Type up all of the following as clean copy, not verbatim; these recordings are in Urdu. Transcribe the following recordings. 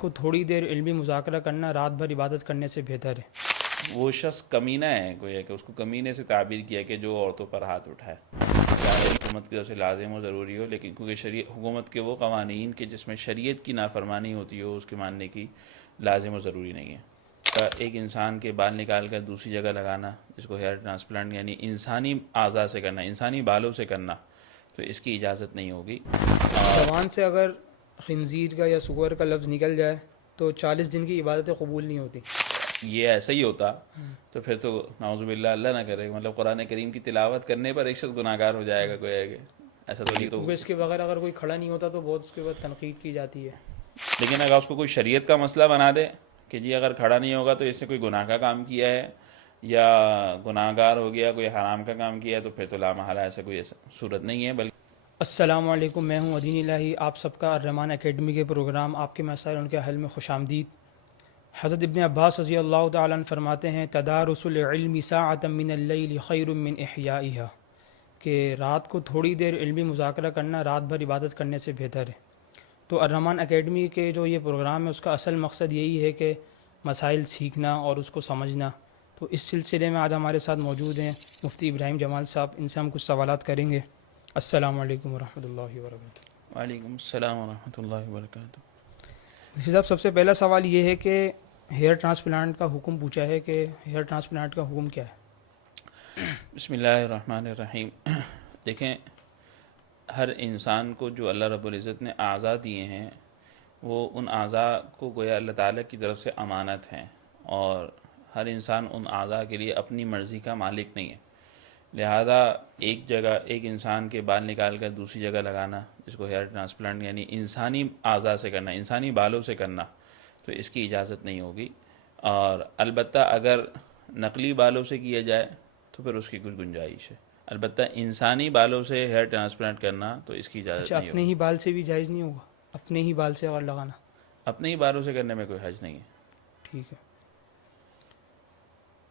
کو تھوڑی دیر علمی مذاکرہ کرنا رات بھر عبادت کرنے سے بہتر ہے۔ وہ شخص کمینہ ہے، گویا کہ اس کو کمینے سے تعبیر کیا کہ جو عورتوں پر ہاتھ اٹھائے، چاہے حکومت کی طرف سے لازم و ضروری ہو، لیکن کیونکہ حکومت کے وہ قوانین کہ جس میں شریعت کی نافرمانی ہوتی ہو، اس کے ماننے کی لازم و ضروری نہیں ہے۔ ایک انسان کے بال نکال کر دوسری جگہ لگانا، جس کو ہیئر ٹرانسپلانٹ یعنی انسانی اعضاء سے کرنا، انسانی بالوں سے کرنا، تو اس کی اجازت نہیں ہوگی۔ زبان سے اگر خنزیر کا یا سور کا لفظ نکل جائے تو 40 دن کی عبادتیں قبول نہیں ہوتی۔ یہ ایسا ہی ہوتا تو پھر تو نعوذ باللہ اللہ نہ کرے، مطلب قرآن کریم کی تلاوت کرنے پر ایک شخص گناہ گار ہو جائے گا، گویا کہ ایسا تو نہیں تو۔ کیونکہ اس کے بغیر اگر کوئی کھڑا نہیں ہوتا تو بہت اس کے بعد تنقید کی جاتی ہے۔ لیکن اگر اس کو کوئی شریعت کا مسئلہ بنا دے کہ جی اگر کھڑا نہیں ہوگا تو اس نے کوئی گناہ کا کام کیا ہے یا گناہ گار ہو گیا، کوئی حرام کا کام کیا ہے، تو پھر تو لا محالہ ایسا کوئی صورت نہیں ہے۔ بلکہ السلام علیکم، میں ہوں ادین الہی، آپ سب کا الرحمان اکیڈمی کے پروگرام آپ کے مسائل ان کے حل میں خوش آمدید۔ حضرت ابن عباس رضی اللہ تعالیٰ عنہ فرماتے ہیں تدارس العلم ساعۃ من اللیل خیر من احیائها، کہ رات کو تھوڑی دیر علمی مذاکرہ کرنا رات بھر عبادت کرنے سے بہتر ہے۔ تو الرحمان اکیڈمی کے جو یہ پروگرام ہے اس کا اصل مقصد یہی ہے کہ مسائل سیکھنا اور اس کو سمجھنا۔ تو اس سلسلے میں آج ہمارے ساتھ موجود ہیں مفتی ابراہیم جمال صاحب، ان سے ہم کچھ سوالات کریں گے۔ السلام علیکم ورحمۃ اللہ وبرکاتہ۔ وعلیکم السلام ورحمۃ اللہ وبرکاتہ۔ مفتی صاحب، سب سے پہلا سوال یہ ہے کہ ہیئر ٹرانسپلانٹ کا حکم پوچھا ہے کہ ہیئر ٹرانسپلانٹ کا حکم کیا ہے؟ بسم اللہ الرحمن الرحیم۔ دیکھیں، ہر انسان کو جو اللہ رب العزت نے اعضاء دیے ہیں، وہ ان اعضاء کو گویا اللہ تعالیٰ کی طرف سے امانت ہیں، اور ہر انسان ان اعضاء کے لیے اپنی مرضی کا مالک نہیں ہے۔ لہذا ایک جگہ ایک انسان کے بال نکال کر دوسری جگہ لگانا، جس کو ہیئر ٹرانسپلانٹ یعنی انسانی اعضاء سے کرنا، انسانی بالوں سے کرنا، تو اس کی اجازت نہیں ہوگی۔ اور البتہ اگر نقلی بالوں سے کیا جائے تو پھر اس کی کچھ گنجائش ہے، البتہ انسانی بالوں سے ہیئر ٹرانسپلانٹ کرنا تو اس کی اجازت اچھا، نہیں اپنے ہوگی۔ ہی بال سے بھی جائز نہیں ہوگا؟ اپنے ہی بال سے اگر لگانا؟ اپنے ہی بالوں سے کرنے میں کوئی حرج نہیں ہے۔ ٹھیک ہے۔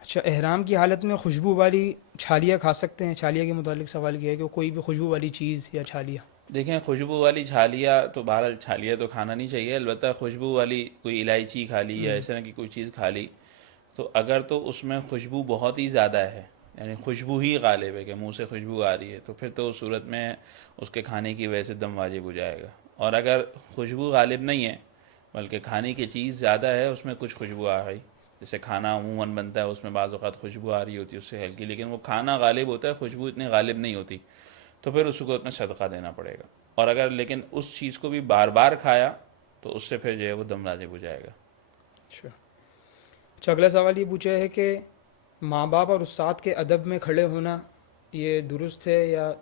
اچھا، احرام کی حالت میں خوشبو والی چھالیاں کھا سکتے ہیں؟ چھالیہ کے متعلق سوال کیا ہے کہ کوئی بھی خوشبو والی چیز یا چھالیاں۔ دیکھیں، خوشبو والی چھالیاں تو بہرحال چھالیاں تو کھانا نہیں چاہیے، البتہ خوشبو والی کوئی الائچی کھا لی یا اس طرح کی کوئی چیز کھا لی، تو اگر تو اس میں خوشبو بہت ہی زیادہ ہے، یعنی خوشبو ہی غالب ہے کہ منہ سے خوشبو آ رہی ہے، تو پھر تو اس صورت میں اس کے کھانے کی وجہ سے دم واجب ہو جائے گا۔ اور اگر خوشبو غالب نہیں ہے بلکہ کھانے کی چیز زیادہ ہے، اس میں کچھ خوشبو آ گئی، جیسے کھانا عموماً بنتا ہے اس میں بعض اوقات خوشبو آ رہی ہوتی ہے اس سے ہلکی، لیکن وہ کھانا غالب ہوتا ہے، خوشبو اتنی غالب نہیں ہوتی، تو پھر اس صورت میں صدقہ دینا پڑے گا۔ اور اگر لیکن اس چیز کو بھی بار بار کھایا تو اس سے پھر جو ہے وہ دم واجب ہو جائے گا۔ اچھا، اگلا سوال یہ پوچھا ہے کہ ماں باپ اور استاد کے ادب میں کھڑے ہونا یہ درست ہے یا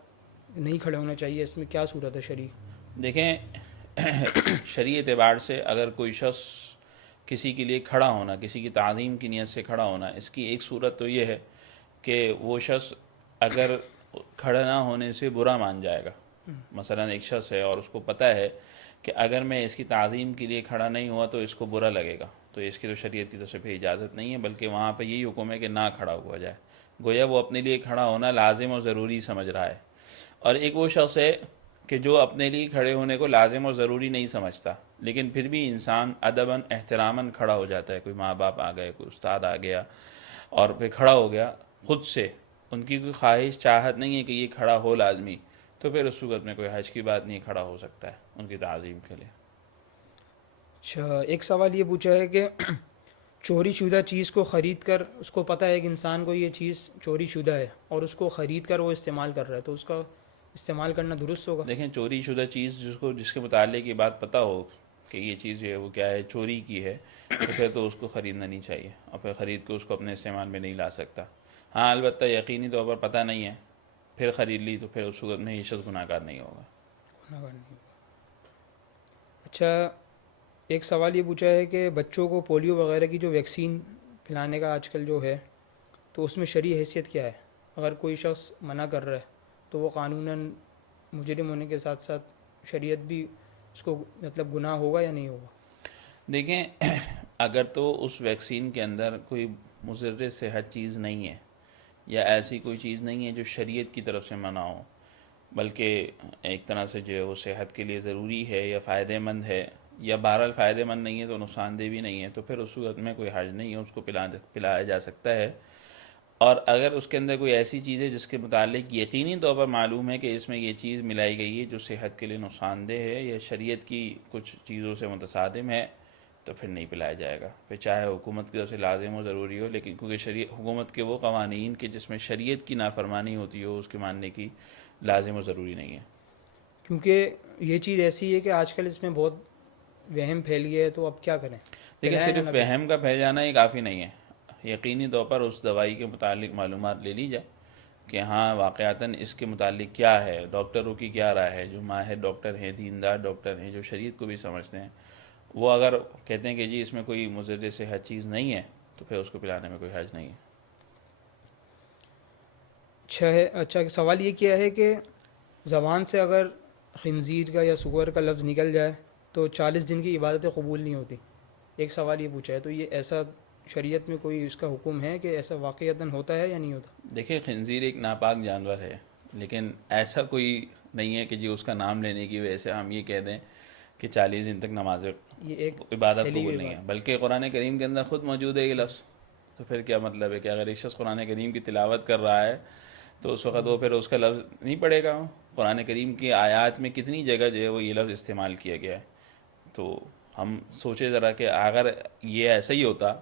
نہیں کھڑے ہونا چاہیے؟ اس میں کیا صورت ہے شرعی؟ دیکھیں، شرعی اعتبار سے اگر کوئی شخص کسی کے لیے کھڑا ہونا، کسی کی تعظیم کی نیت سے کھڑا ہونا، اس کی ایک صورت تو یہ ہے کہ وہ شخص اگر کھڑا نہ ہونے سے برا مان جائے گا۔ مثلا ایک شخص ہے اور اس کو پتہ ہے کہ اگر میں اس کی تعظیم کے لیے کھڑا نہیں ہوا تو اس کو برا لگے گا، تو اس کی تو شریعت کی طرف سے اجازت نہیں ہے، بلکہ وہاں پہ یہی حکم ہے کہ نہ کھڑا ہوا جائے، گویا وہ اپنے لیے کھڑا ہونا لازم اور ضروری سمجھ رہا ہے۔ اور ایک وہ شخص ہے کہ جو اپنے لیے کھڑے ہونے کو لازم اور ضروری نہیں سمجھتا، لیکن پھر بھی انسان ادباً احتراماً کھڑا ہو جاتا ہے۔ کوئی ماں باپ آ گئے، کوئی استاد آ گیا اور پھر کھڑا ہو گیا خود سے، ان کی کوئی خواہش چاہت نہیں ہے کہ یہ کھڑا ہو لازمی، تو پھر اس صورت میں کوئی حرج کی بات نہیں، کھڑا ہو سکتا ہے ان کی تعظیم کے لیے۔ اچھا، ایک سوال یہ پوچھا ہے کہ چوری شدہ چیز کو خرید کر، اس کو پتہ ہے کہ انسان کو یہ چیز چوری شدہ ہے اور اس کو خرید کر وہ استعمال کر رہا ہے، تو اس کا استعمال کرنا درست ہوگا؟ دیکھیں، چوری شدہ چیز جس کے متعلق یہ بات پتہ ہو کہ یہ چیز جو ہے وہ کیا ہے، چوری کی ہے، تو پھر تو اس کو خریدنا نہیں چاہیے، اور پھر خرید کے اس کو اپنے استعمال میں نہیں لا سکتا۔ ہاں، البتہ یقینی طور پر پتہ نہیں ہے پھر خرید لی تو پھر اس صورت میں یہ شخص گناہ گار نہیں ہوگا۔ اچھا، ایک سوال یہ پوچھا ہے کہ بچوں کو پولیو وغیرہ کی جو ویکسین پلانے کا آج کل جو ہے، تو اس میں شرعی حیثیت کیا ہے؟ اگر کوئی شخص منع کر رہا ہے تو وہ قانوناً مجرم ہونے کے ساتھ ساتھ شریعت بھی اس کو مطلب گناہ ہوگا یا نہیں ہوگا؟ دیکھیں، اگر تو اس ویکسین کے اندر کوئی مضر صحت چیز نہیں ہے یا ایسی کوئی چیز نہیں ہے جو شریعت کی طرف سے منع ہو، بلکہ ایک طرح سے جو ہے وہ صحت کے لیے ضروری ہے یا فائدہ مند ہے، یا بہرحال فائدہ مند نہیں ہے تو نقصان دہ بھی نہیں ہے، تو پھر اس صورت میں کوئی حرج نہیں ہے، اس کو پلایا جا سکتا ہے۔ اور اگر اس کے اندر کوئی ایسی چیز ہے جس کے متعلق یقینی طور پر معلوم ہے کہ اس میں یہ چیز ملائی گئی ہے جو صحت کے لیے نقصان دہ ہے یا شریعت کی کچھ چیزوں سے متصادم ہے، تو پھر نہیں پلایا جائے گا، پھر چاہے حکومت کی طرف سے لازم و ضروری ہو، لیکن کیونکہ حکومت کے وہ قوانین کہ جس میں شریعت کی نافرمانی ہوتی ہو اس کے ماننے کی لازم و ضروری نہیں ہے۔ کیونکہ یہ چیز ایسی ہے کہ آج کل اس میں بہت وہم پھیل گیا ہے، تو اب کیا کریں؟ لیکن پلائیں یا صرف نہ پلائیں؟ وہم کا پھیل جانا یہ کافی نہیں ہے، یقینی طور پر اس دوائی کے متعلق معلومات لے لی جائے کہ ہاں واقعتاً اس کے متعلق کیا ہے، ڈاکٹروں کی کیا رائے ہے، جو ماہر ڈاکٹر ہیں، دیندار ڈاکٹر ہیں، جو شریعت کو بھی سمجھتے ہیں، وہ اگر کہتے ہیں کہ جی اس میں کوئی مضر صحت چیز نہیں ہے تو پھر اس کو پلانے میں کوئی حرج نہیں ہے۔ اچھا سوال یہ کیا ہے کہ زبان سے اگر خنزیر کا یا سور کا لفظ نکل جائے تو 40 دن کی عبادتیں قبول نہیں ہوتی۔ ایک سوال یہ پوچھا ہے، تو یہ ایسا شریعت میں کوئی اس کا حکم ہے کہ ایسا واقعتاً ہوتا ہے یا نہیں ہوتا؟ دیکھیں خنزیر ایک ناپاک جانور ہے، لیکن ایسا کوئی نہیں ہے کہ جی اس کا نام لینے کی وجہ سے ہم یہ کہہ دیں کہ 40 دن تک نماز یہ ایک عبادت پھیلی قبول ہوئی نہیں ہے، بات۔ بلکہ قرآن کریم کے اندر خود موجود ہے یہ لفظ۔ تو پھر کیا مطلب ہے کہ اگر ایک شخص قرآن کریم کی تلاوت کر رہا ہے تو اس وقت وہ پھر اس کا لفظ نہیں پڑھے گا؟ قرآن کریم کی آیات میں کتنی جگہ جو ہے وہ یہ لفظ استعمال کیا گیا ہے۔ تو ہم سوچے ذرا کہ اگر یہ ایسا ہی ہوتا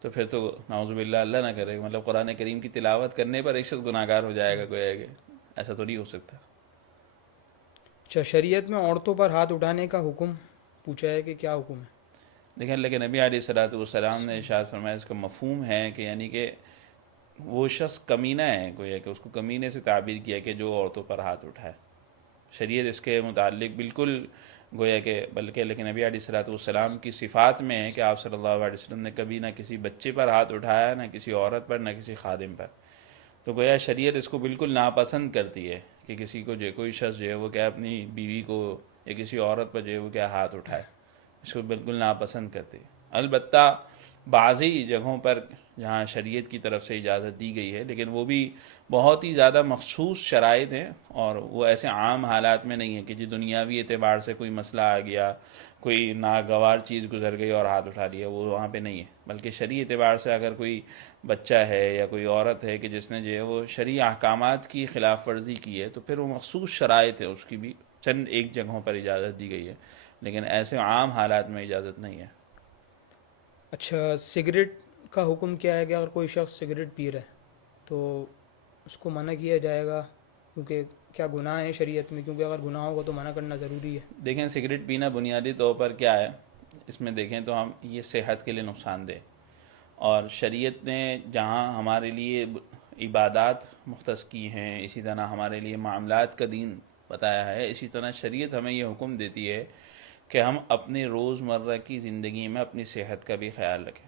تو پھر تو نعوذ باللہ اللہ نہ کرے، مطلب قرآن کریم کی تلاوت کرنے پر ایک شخص گناہ گار ہو جائے گا، کوئی ہے کہ ایسا تو نہیں ہو سکتا۔ اچھا، شریعت میں عورتوں پر ہاتھ اٹھانے کا حکم پوچھا ہے کہ کیا حکم ہے؟ دیکھیں لیکن نبی علیہ الصلوۃ والسلام نے ارشاد فرمایا، اس کا مفہوم ہے کہ یعنی کہ وہ شخص کمینہ ہے، گویا کہ اس کو کمینے سے تعبیر کیا کہ جو عورتوں پر ہاتھ اٹھائے۔ شریعت اس کے متعلق بالکل گویا کہ بلکہ لیکن نبی علیہ الصلوۃ والسلام کی صفات میں ہے کہ آپ صلی اللہ علیہ وسلم نے کبھی نہ کسی بچے پر ہاتھ اٹھایا، نہ کسی عورت پر، نہ کسی خادم پر۔ تو گویا شریعت اس کو بالکل ناپسند کرتی ہے کہ کسی کو جو کوئی شخص جو ہے وہ کیا اپنی بیوی کو یا کسی عورت پر جو ہے وہ کیا ہاتھ اٹھائے، اس کو بالکل ناپسند کرتی ہے۔ البتہ بعضی جگہوں پر جہاں شریعت کی طرف سے اجازت دی گئی ہے، لیکن وہ بھی بہت ہی زیادہ مخصوص شرائط ہیں، اور وہ ایسے عام حالات میں نہیں ہے کہ جی دنیاوی اعتبار سے کوئی مسئلہ آ گیا، کوئی ناگوار چیز گزر گئی اور ہاتھ اٹھا لیا، وہ وہاں پہ نہیں ہے۔ بلکہ شرعی اعتبار سے اگر کوئی بچہ ہے یا کوئی عورت ہے کہ جس نے جو ہے وہ شرعی احکامات کی خلاف ورزی کی ہے، تو پھر وہ مخصوص شرائط ہے، اس کی بھی چند ایک جگہوں پر اجازت دی گئی ہے، لیکن ایسے عام حالات میں اجازت نہیں ہے۔ اچھا، سگریٹ کا حکم کیا ہے کہ اگر کوئی شخص سگریٹ پی رہا ہے تو اس کو منع کیا جائے گا؟ کیونکہ کیا گناہ ہے شریعت میں؟ کیونکہ اگر گناہ ہوگا تو منع کرنا ضروری ہے۔ دیکھیں سگریٹ پینا بنیادی طور پر کیا ہے، اس میں دیکھیں تو ہم یہ صحت کے لیے نقصان دہ، اور شریعت نے جہاں ہمارے لیے عبادات مختص کی ہیں، اسی طرح ہمارے لیے معاملات کا دین بتایا ہے، اسی طرح شریعت ہمیں یہ حکم دیتی ہے کہ ہم اپنے روز مرہ کی زندگی میں اپنی صحت کا بھی خیال رکھیں۔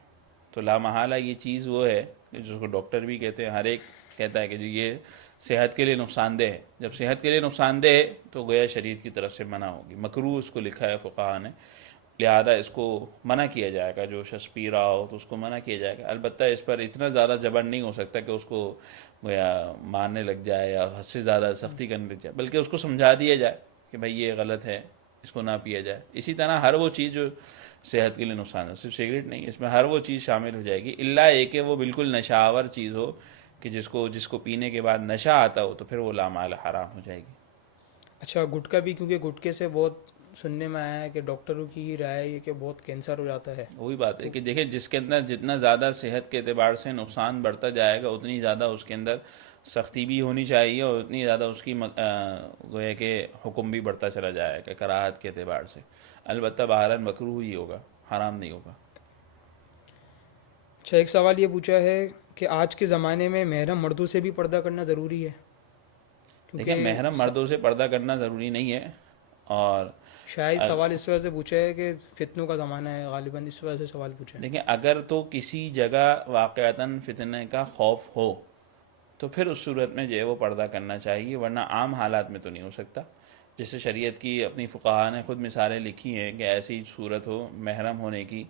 تو لامحالہ یہ چیز وہ ہے جس کو ڈاکٹر بھی کہتے ہیں، ہر ایک کہتا ہے کہ جی یہ صحت کے لیے نقصان دہ ہے۔ جب صحت کے لیے نقصان دہ ہے تو گویا شریعت کی طرف سے منع ہوگی، مکروہ اس کو لکھا ہے فقہاء نے، لہذا اس کو منع کیا جائے گا۔ جو شخص پی رہا ہو تو اس کو منع کیا جائے گا، البتہ اس پر اتنا زیادہ جبر نہیں ہو سکتا کہ اس کو گویا مارنے لگ جائے یا حد سے زیادہ سختی کرنے لگ جائے، بلکہ اس کو سمجھا دیا جائے کہ بھائی یہ غلط ہے، اس کو نہ پیا جائے۔ اسی طرح ہر وہ چیز جو صحت کے لیے نقصان ہے، صرف سگریٹ نہیں، اس میں ہر وہ چیز شامل ہو جائے گی، الا یہ کہ وہ بالکل نشہ آور چیز ہو کہ جس کو پینے کے بعد نشہ آتا ہو، تو پھر وہ لامحال حرام ہو جائے گی۔ اچھا، گٹکا بھی، کیونکہ گٹکے سے بہت سننے میں آیا ہے کہ ڈاکٹروں کی ہی رائے ہے کہ بہت کینسر ہو جاتا ہے۔ وہی بات ہے کہ دیکھیں جس کے اندر جتنا زیادہ صحت کے اعتبار سے نقصان بڑھتا جائے گا، اتنی زیادہ اس کے اندر سختی بھی ہونی چاہیے، اور اتنی زیادہ اس کی گویا کہ حکم بھی بڑھتا چلا جائے گا کراہت کے اعتبار سے۔ البتہ بہرحال مکروہ ہی ہوگا، حرام نہیں ہوگا۔ اچھا، ایک سوال یہ پوچھا ہے کہ آج کے زمانے میں محرم مردوں سے بھی پردہ کرنا ضروری ہے؟ دیکھیں محرم مردوں سے پردہ کرنا ضروری نہیں ہے، اور شاید سوال اس وجہ سے پوچھا ہے کہ فتنوں کا زمانہ ہے، غالباً اس وجہ سے سوال پوچھا ہے۔ دیکھیں اگر تو کسی جگہ واقعتاً فتنے کا خوف ہو تو پھر اس صورت میں جو ہے وہ پردہ کرنا چاہیے، ورنہ عام حالات میں تو نہیں ہو سکتا۔ جس سے شریعت کی اپنی فقہاء نے خود مثالیں لکھی ہیں کہ ایسی صورت ہو محرم ہونے کی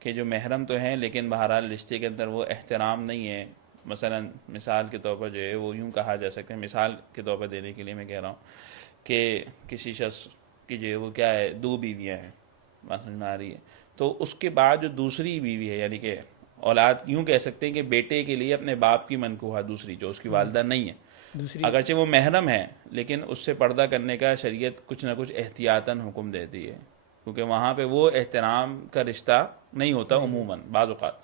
کہ جو محرم تو ہیں لیکن بہرحال رشتے کے اندر وہ احترام نہیں ہے۔ مثلا مثال کے طور پر جو ہے وہ یوں کہا جا سکتا ہے، مثال کے طور پر دینے کے لیے میں کہہ رہا ہوں کہ کسی شخص کی جو ہے وہ کیا ہے 2 بیویاں ہیں، بات سمجھ میں آ رہی ہے؟ تو اس کے بعد جو دوسری بیوی ہے، یعنی کہ اولاد، یوں کہہ سکتے ہیں کہ بیٹے کے لیے اپنے باپ کی منکوحہ دوسری جو اس کی والدہ نہیں ہے، دوسری اگرچہ وہ محرم ہے لیکن اس سے پردہ کرنے کا شریعت کچھ نہ کچھ احتیاطاً حکم دیتی ہے، کیونکہ وہاں پہ وہ احترام کا رشتہ نہیں ہوتا عموماً بعض اوقات،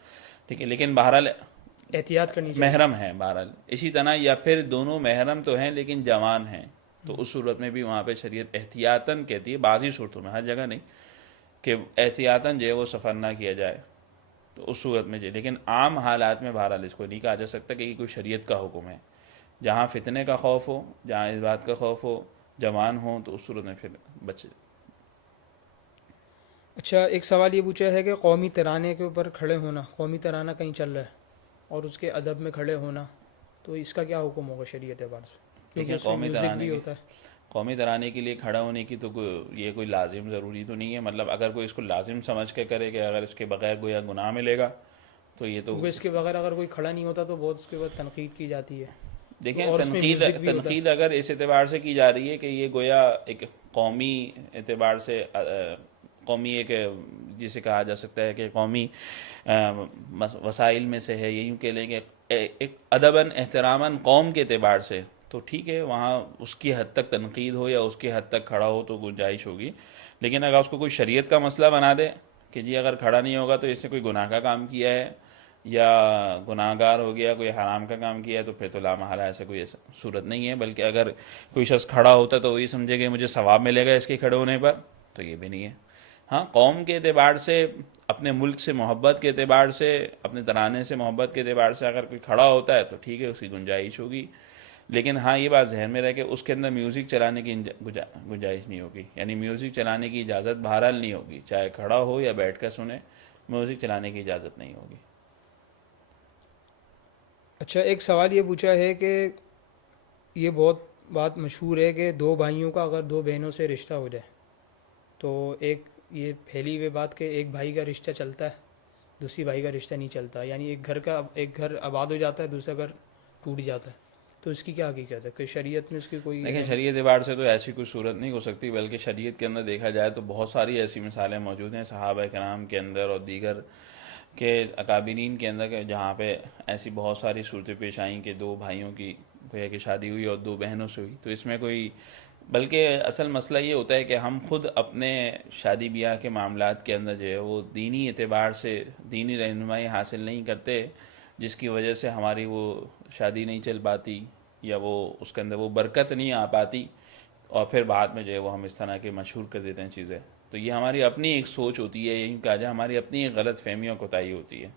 ٹھیک ہے، لیکن بہرحال احتیاط کرنی چاہیے. محرم ہے بہرحال. اسی طرح یا پھر دونوں محرم تو ہیں لیکن جوان ہیں، تو اس صورت میں بھی وہاں پہ شریعت احتیاطاً کہتی ہے، بعضی صورتوں میں، ہر جگہ نہیں، کہ احتیاطاً جو ہے وہ سفر نہ کیا جائے، تو اس صورت میں جو، لیکن عام حالات میں بہرحال اس کو نہیں کہا جا سکتا کہ یہ کوئی شریعت کا حکم ہے. جہاں فتنے کا خوف ہو، جہاں اس بات کا خوف ہو، جوان ہوں، تو اس صورت میں پھر بچے. اچھا، ایک سوال یہ پوچھا ہے کہ قومی ترانے کے اوپر کھڑے ہونا، قومی ترانہ کہیں چل رہا ہے اور اس کے ادب میں کھڑے ہونا، تو اس کا کیا حکم ہوگا شریعت اعتبار سے؟ کیونکہ دیکھیں، اس میں میوزک بھی ہوتا ہے. قومی ترانے کے لیے کھڑا ہونے کی تو یہ کوئی لازم ضروری تو نہیں ہے، مطلب اگر کوئی اس کو لازم سمجھ کے کرے کہ اگر اس کے بغیر گویا گناہ ملے گا تو یہ تو، کیونکہ اس کے بغیر اگر کوئی کھڑا نہیں ہوتا تو بہت اس کے بعد تنقید کی جاتی ہے. دیکھیں، اور اس میں میوزک بھی ہوتا ہے. تنقید اگر اس اعتبار سے کی جا رہی ہے کہ یہ گویا ایک قومی اعتبار سے قومی ایک جسے کہا جا سکتا ہے کہ قومی وسائل میں سے ہے، یہ یوں کہہ لیں کہ ایک ادباً احتراماً قوم کے اعتبار سے، تو ٹھیک ہے، وہاں اس کی حد تک تنقید ہو یا اس کی حد تک کھڑا ہو تو گنجائش ہوگی. لیکن اگر اس کو کوئی شریعت کا مسئلہ بنا دے کہ جی اگر کھڑا نہیں ہوگا تو اس سے کوئی گناہ کا کام کیا ہے یا گناہ گار ہو گیا، کوئی حرام کا کام کیا ہے، تو پھر تو لا محالہ ایسا کوئی صورت نہیں ہے. بلکہ اگر کوئی شخص کھڑا ہوتا تو وہی سمجھے کہ مجھے ثواب ملے گا اس کے کھڑے ہونے پر، تو یہ بھی نہیں ہے. ہاں، قوم کے اعتبار سے، اپنے ملک سے محبت کے اعتبار سے، اپنے ترانے سے محبت کے اعتبار سے اگر کوئی کھڑا ہوتا ہے تو ٹھیک ہے، اس کی گنجائش ہوگی. لیکن ہاں یہ بات ذہن میں رہے کہ اس کے اندر میوزک چلانے کی گنجائش نہیں ہوگی، یعنی میوزک چلانے کی اجازت بہرحال نہیں ہوگی، چاہے کھڑا ہو یا بیٹھ کر سنے، میوزک چلانے کی اجازت نہیں ہوگی. اچھا، ایک سوال یہ پوچھا ہے کہ یہ بہت بات مشہور ہے کہ دو بھائیوں کا اگر دو بہنوں سے رشتہ ہو جائے تو ایک یہ پھیلی ہوئی بات کہ ایک بھائی کا رشتہ چلتا ہے، دوسری بھائی کا رشتہ نہیں چلتا، یعنی ایک گھر آباد ہو جاتا ہے، دوسرا گھر ٹوٹ جاتا ہے. تو اس کی کیا حقیقت ہے کہ شریعت میں اس کی کوئی؟ دیکھیں، شریعت اعتبار سے تو ایسی کوئی صورت نہیں ہو سکتی، بلکہ شریعت کے اندر دیکھا جائے تو بہت ساری ایسی مثالیں موجود ہیں صحابہ کرام کے اندر اور دیگر کے اکابرین کے اندر، جہاں پہ ایسی بہت ساری صورتیں پیش آئیں کہ دو بھائیوں کی گویا کہ شادی ہوئی اور دو بہنوں سے ہوئی. تو اس میں کوئی، بلکہ اصل مسئلہ یہ ہوتا ہے کہ ہم خود اپنے شادی بیاہ کے معاملات کے اندر جو ہے وہ دینی اعتبار سے دینی رہنمائی حاصل نہیں کرتے، جس کی وجہ سے ہماری وہ شادی نہیں چل پاتی یا وہ اس کے اندر وہ برکت نہیں آ پاتی، اور پھر بعد میں جو ہے وہ ہم اس طرح کے مشہور کر دیتے ہیں چیزیں. تو یہ ہماری اپنی ایک سوچ ہوتی ہے، یہی کہا جائے ہماری اپنی ایک غلط فہمی اور کوتاہی ہوتی ہے.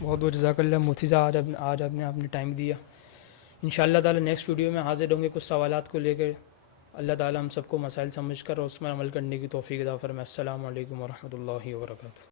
بہت بہت جزاک اللہ مفتی صاحب، آج آپ نے ٹائم دیا. انشاءاللہ تعالی نیکسٹ ویڈیو میں حاضر ہوں گے کچھ سوالات کو لے کر. اللہ تعالی ہم سب کو مسائل سمجھ کر اور اس میں عمل کرنے کی توفیق عطا فرمائے. السلام علیکم ورحمۃ اللہ وبرکاتہ.